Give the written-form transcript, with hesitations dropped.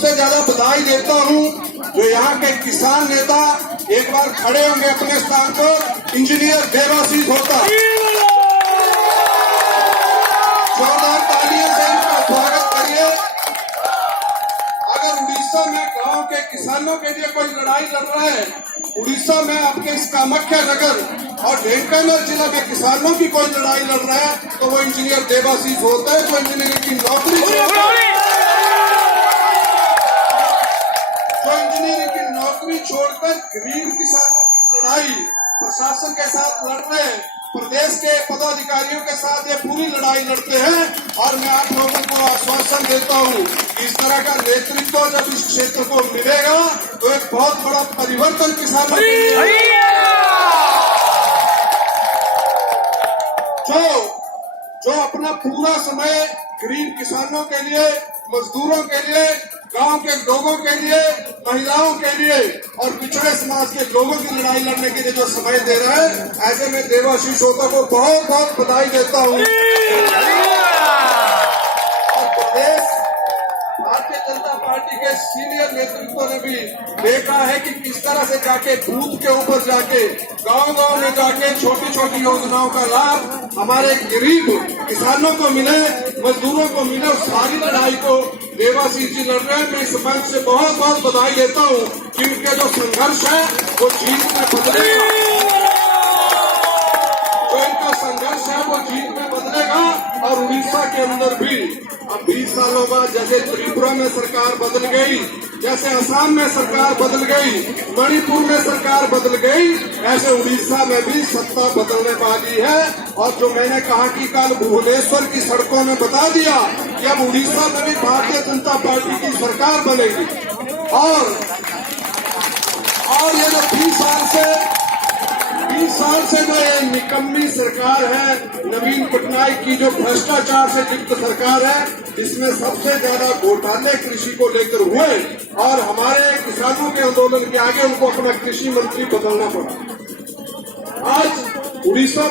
सबसे ज्यादा बधाई देता हूँ जो यहाँ के किसान नेता एक बार खड़े होंगे अपने स्थान पर, इंजीनियर देवाशीष होता। जोरदार तालियों से इनका स्वागत करिए। अगर उड़ीसा में गांव के किसानों के लिए कोई लड़ाई लड़ रहा है, उड़ीसा में आपके इस कामाख्या नगर और ढेंकानाल जिला में किसानों की कोई लड़ाई लड़ रहा है तो वो इंजीनियर देवाशीष होता है, जो इंजीनियरिंग की नौकरी छोड़कर गरीब किसानों की लड़ाई प्रशासन के साथ लड़ रहे हैं, प्रदेश के पदाधिकारियों के साथ ये पूरी लड़ाई लड़ते हैं। और मैं आप लोगों को आश्वासन देता हूँ कि इस तरह का नेतृत्व जब इस क्षेत्र को मिलेगा तो एक बहुत बड़ा परिवर्तन किसानों के लिए जो अपना पूरा समय गरीब किसानों के लिए, मजदूरों के लिए, गांव के लोगों के लिए, महिलाओं के लिए और पिछड़े समाज के लोगों की लड़ाई लड़ने के लिए जो समय दे रहे हैं, ऐसे में देवाशीष होता को बहुत बहुत बधाई देता हूँ। और प्रदेश भारतीय जनता पार्टी के सीनियर नेतृत्व ने भी देखा है कि किस तरह से जाके बूथ के ऊपर जाके गांव-गांव में जाके छोटी छोटी योजनाओं का लाभ हमारे गरीब किसानों को मिले, मजदूरों को मिले। और सारी लड़ाई को देवाशीष जी लड़ रहे हैं। मैं इस मंच से बहुत बहुत बधाई देता हूँ कि उनके जो संघर्ष है वो जीत में बदलेगा, जो इनका संघर्ष है वो जीत में बदलेगा। और उड़ीसा के अंदर भी अब 20 सालों बाद जैसे त्रिपुरा में सरकार बदल गई, जैसे असम में सरकार बदल गई, मणिपुर में सरकार बदल गई, ऐसे उड़ीसा में भी सत्ता बदलने वाली है। और जो मैंने कहा कि कल भुवनेश्वर की सड़कों में बता दिया कि अब उड़ीसा में भी भारतीय जनता पार्टी की सरकार बनेगी। और ये जो 20 साल से जो ये निकम्मी सरकार है, नवीन पटनायक की जो भ्रष्टाचार से लिप्त सरकार है, इसमें सबसे ज्यादा घोटाले कृषि को लेकर हुए और हमारे किसानों के आंदोलन के आगे उनको अपना कृषि मंत्री बदलना पड़ा। आज उड़ीसा